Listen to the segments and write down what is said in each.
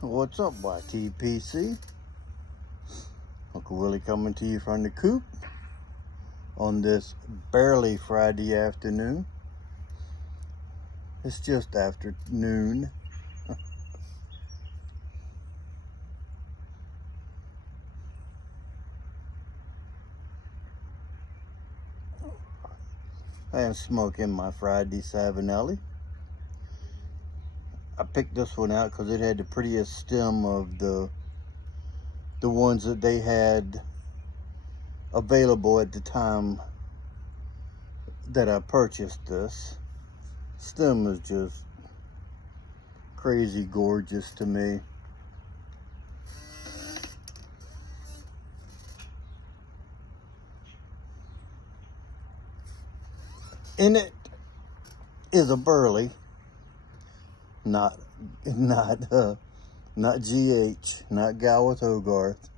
What's up, YTPC? Uncle Willie coming to you from the coop on this barely Friday afternoon. It's just after noon. I am smoking my Friday Savinelli. I picked this one out because it had the prettiest stem of the ones that they had available at the time that I purchased this. Stem is just crazy gorgeous to me. In it is a Burley, not GH, not Gal with Hogarth.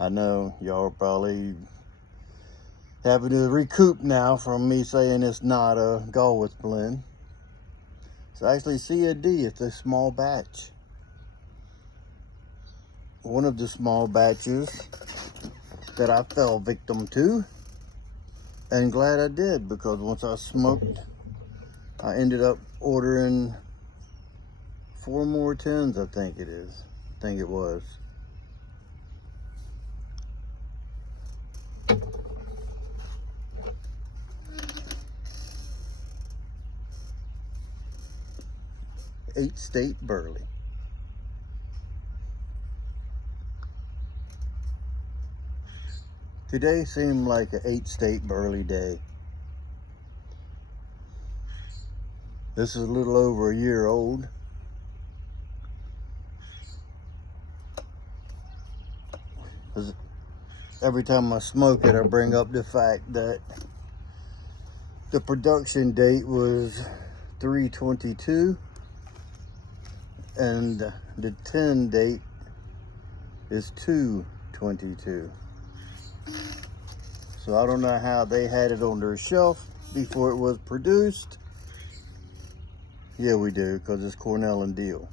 I know y'all are probably having to recoup now from me saying it's not a Galwith blend. It's actually C&D. It's a small batch. One of the small batches that I fell victim to. And glad I did, because once I smoked, I ended up ordering 4 more tins, I think it was. Eight State Burley. Today seemed like an 8 State Burley day. This is a little over a year old. Every time I smoke it, I bring up the fact that the production date was 3/22 and the 10 date is 2/22. So I don't know how they had it on their shelf before it was produced. Yeah, we do, because it's Cornell and Deal.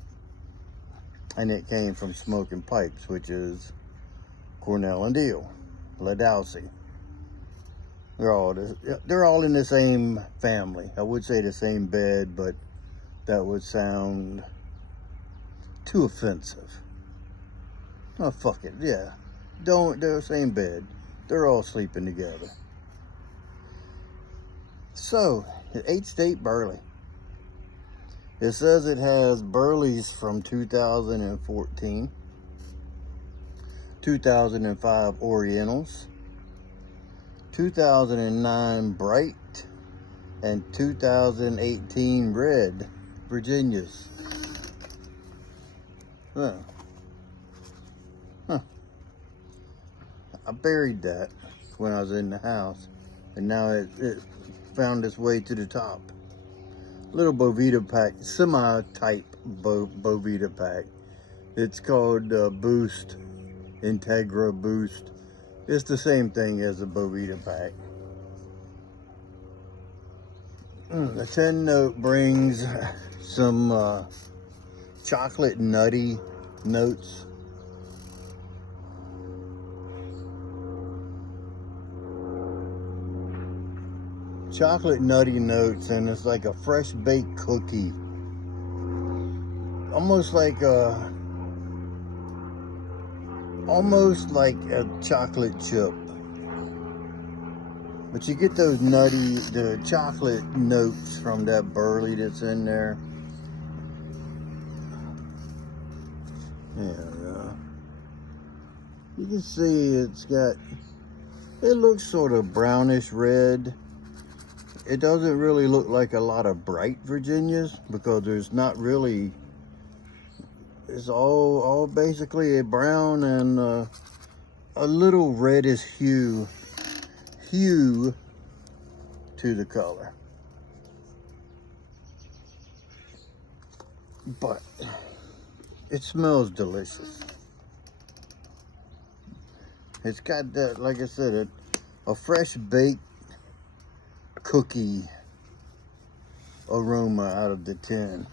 And it came from Smoking Pipes, which is Cornell and Deal, Ladowsy. They're all in the same family. I would say the same bed, but that would sound too offensive. Oh, fuck it, yeah. They're the same bed. They're all sleeping together. So, 8 State Burley. It says it has Burleys from 2014, 2005 Orientals, 2009 Bright, and 2018 Red Virginias. Huh. I buried that when I was in the house, and now it found its way to the top. Little Bovita pack, semi-type Bovita pack. It's called Boost, Integra Boost. It's the same thing as a Bovita pack. The 10 note brings some chocolate nutty notes. Chocolate nutty notes, and it's like a fresh baked cookie, almost like a chocolate chip, but you get those the chocolate notes from that Burley that's in there. Yeah, you can see it looks sort of brownish red. It doesn't really look like a lot of bright Virginias, because there's not really, it's all basically a brown and a little reddish hue to the color. But it smells delicious. It's got that, like I said, a fresh baked cookie aroma out of the tin.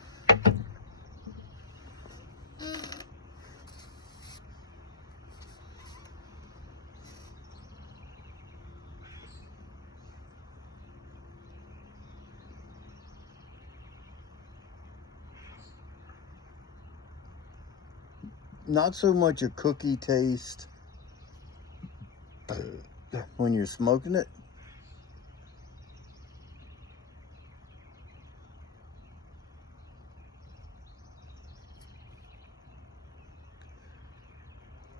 not so much a cookie taste when you're smoking it.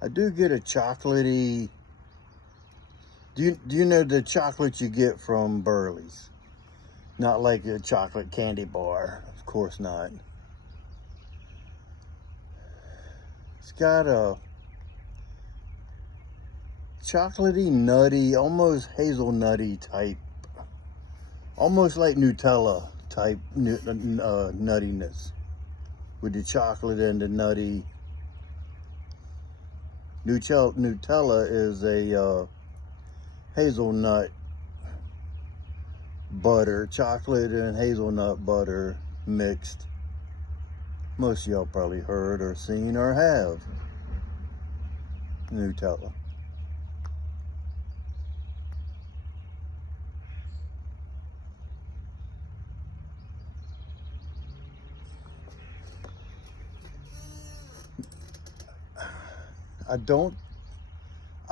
I do get a chocolatey. Do you know the chocolate you get from Burley's? Not like a chocolate candy bar, of course not. It's got a chocolatey, nutty, almost hazelnutty type, almost like Nutella type nuttiness, with the chocolate and the nutty. Nutella is a hazelnut butter, chocolate and hazelnut butter mixed. Most of y'all probably heard or seen or have Nutella. I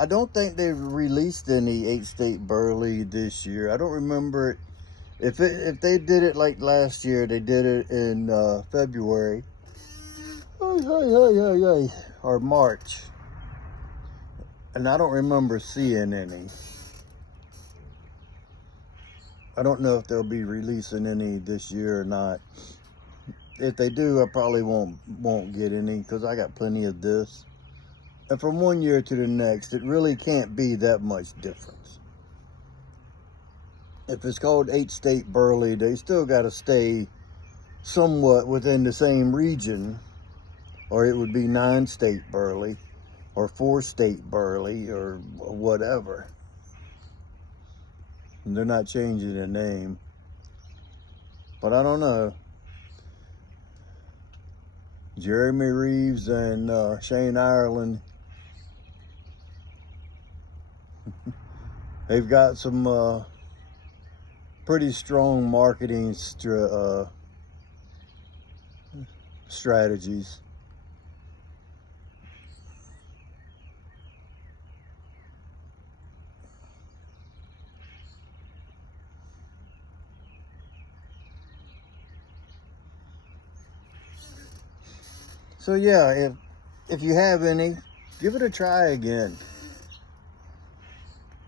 don't think they've released any 8-state Burley this year. I don't remember it. If they did it like last year, they did it in February. Or March. And I don't remember seeing any. I don't know if they'll be releasing any this year or not. If they do, I probably won't get any, because I got plenty of this. And from one year to the next, it really can't be that much difference. If it's called 8-state Burley, they still got to stay somewhat within the same region, or it would be 9-state Burley, or 4-state Burley, or whatever. And they're not changing the name. But I don't know. Jeremy Reeves and Shane Ireland, they've got some pretty strong marketing strategies. So yeah, if you have any, give it a try again.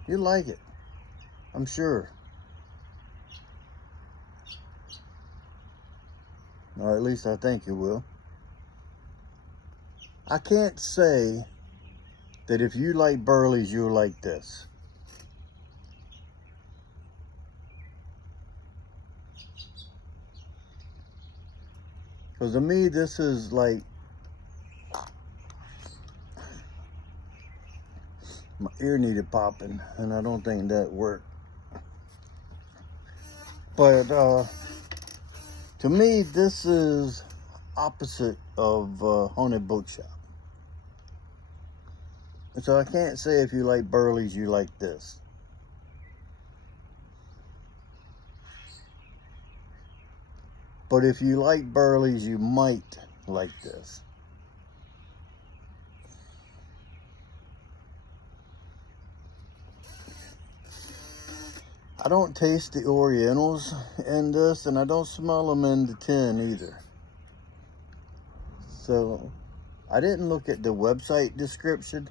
You'll like it, I'm sure. Or at least I think you will. I can't say that if you like Burley's, you'll like this. Because to me, this is like, my ear needed popping, and I don't think that worked. But to me, this is opposite of Haunted Bookshop. So I can't say if you like Burley's, you like this. But if you like Burley's, you might like this. I don't taste the Orientals in this, and I don't smell them in the tin either. So I didn't look at the website description,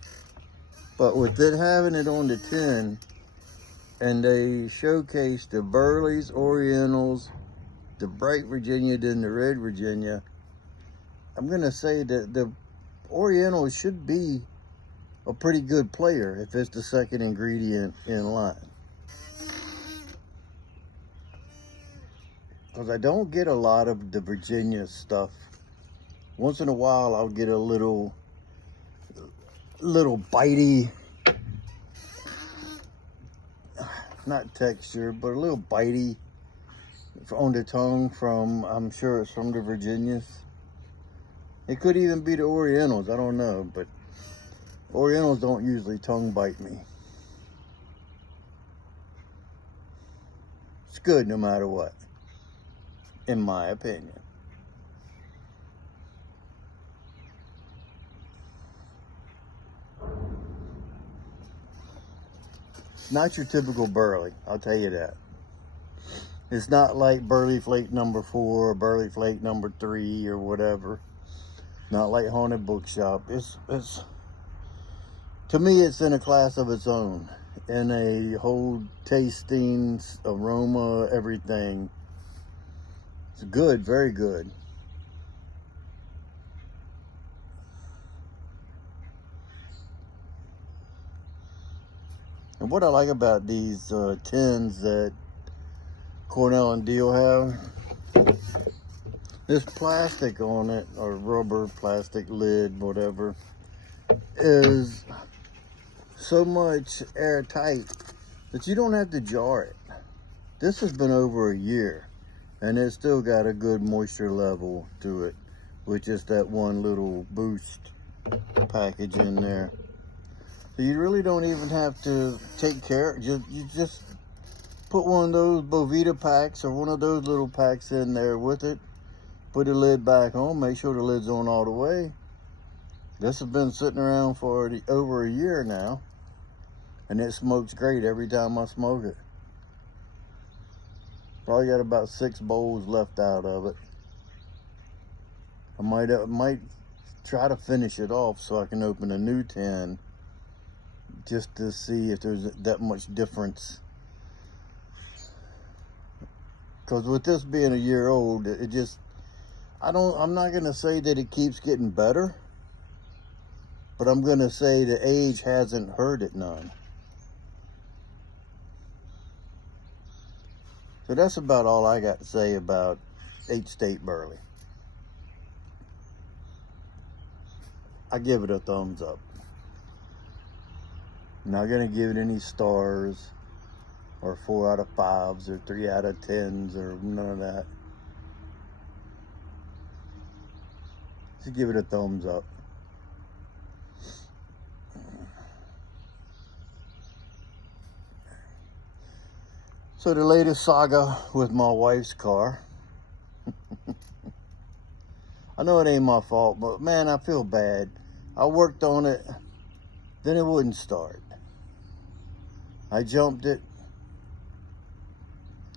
but with it having it on the tin, and they showcase the Burley's, Orientals, the Bright Virginia, then the Red Virginia, I'm gonna say that the Oriental should be a pretty good player if it's the second ingredient in line. Because I don't get a lot of the Virginia stuff. Once in a while, I'll get a little bitey, not texture, but a little bitey on the tongue from, I'm sure it's from the Virginias. It could even be the Orientals, I don't know, but Orientals don't usually tongue bite me. It's good no matter what, in my opinion. Not your typical Burley, I'll tell you that. It's not like Burley Flake number 4 or Burley Flake number 3 or whatever. Not like Haunted Bookshop. It's to me, it's in a class of its own. In a whole tasting, aroma, everything. It's good, very good. And what I like about these tins that Cornell and Deal have, this plastic on it, or rubber, plastic lid, whatever, is so much airtight that you don't have to jar it. This has been over a year, and it's still got a good moisture level to it, with just that one little boost package in there. So you really don't even have to take care. You just put one of those Bovita packs or one of those little packs in there with it. Put the lid back on. Make sure the lid's on all the way. This has been sitting around for over a year now, and it smokes great every time I smoke it. Probably got about 6 bowls left out of it. I might try to finish it off so I can open a new tin, just to see if there's that much difference. Because with this being a year old, it just, I'm not gonna say that it keeps getting better, but I'm gonna say the age hasn't hurt it none. So that's about all I got to say about 8 State Burley. I give it a thumbs up. I'm not gonna give it any stars or 4 out of 5s or 3 out of 10s or none of that. Just give it a thumbs up. So the latest saga with my wife's car. I know it ain't my fault, but man, I feel bad. I worked on it, then it wouldn't start. I jumped it,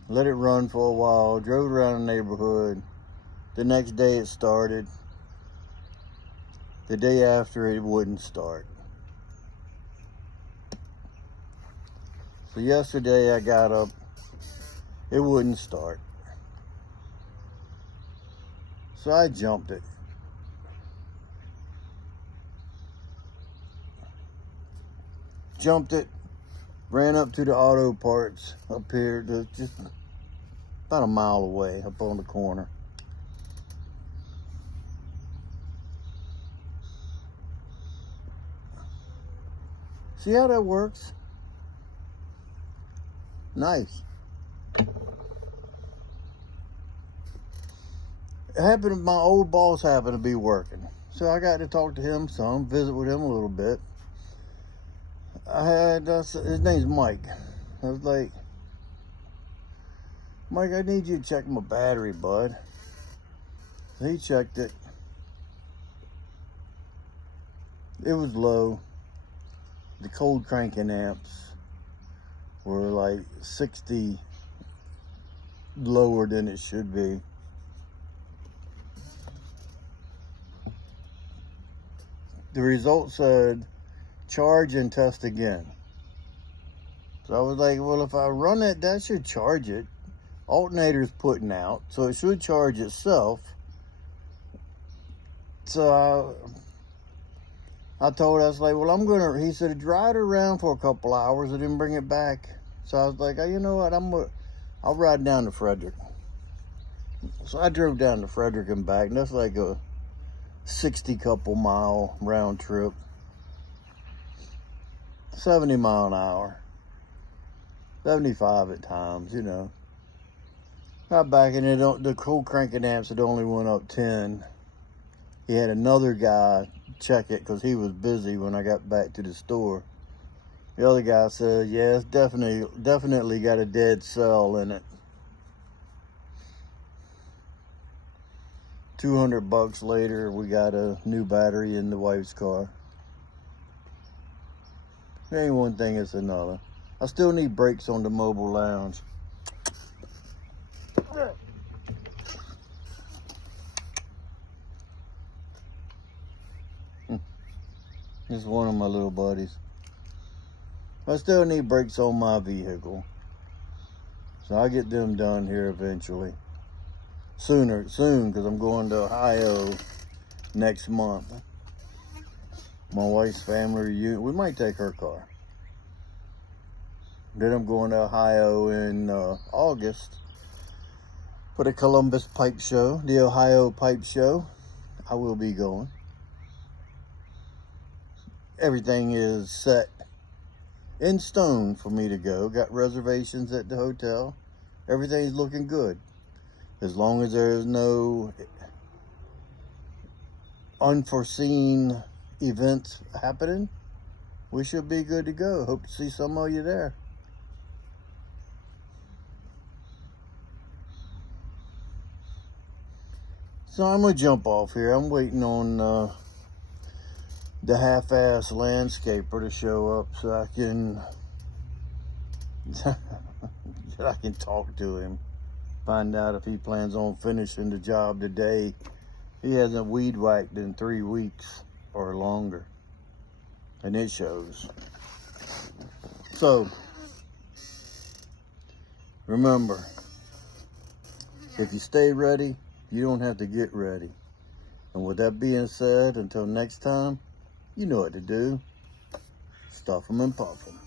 let it run for a while, drove around the neighborhood. The next day it started. The day after it wouldn't start. So yesterday I got up, it wouldn't start. So I jumped it. Jumped it, ran up to the auto parts up here, just about a mile away, up on the corner. See how that works? Nice. It happened, my old boss happened to be working. So I got to talk to him some, visit with him a little bit. His name's Mike. I was like, Mike, I need you to check my battery, bud. So he checked it. It was low. The cold cranking amps were like 60 lower than it should be. The result said, charge and test again. So I was like, well, if I run it, that should charge it. Alternator's putting out, so it should charge itself. So I told her, I was like, well, he said, drive it around for a couple hours and then bring it back. So I was like, oh, you know what, I'll ride down to Frederick. So I drove down to Frederick and back, and that's like a 60 couple mile round trip. 70 mile an hour. 75 at times, you know. Got back, and the cold cranking amps had only went up 10. He had another guy check it because he was busy when I got back to the store. The other guy said, yeah, it's definitely got a dead cell in it. $200 later, we got a new battery in the wife's car. It ain't one thing, it's another. I still need brakes on the mobile lounge. This is one of my little buddies. I still need brakes on my vehicle. So I'll get them done here eventually. Soon, because I'm going to Ohio next month. My wife's family reunion. We might take her car. Then I'm going to Ohio in August for the Columbus Pipe Show, the Ohio Pipe Show. I will be going. Everything is set in stone for me to go. Got reservations at the hotel. Everything's looking good. As long as there's no unforeseen events happening, we should be good to go. Hope to see some of you there. So I'm gonna jump off here. I'm waiting on the half-ass landscaper to show up so I can talk to him, find out if he plans on finishing the job today. He hasn't weed whacked in 3 weeks or longer, and it shows. So remember, if you stay ready, you don't have to get ready. And with that being said, until next time, you know what to do. Stuff them and puff them.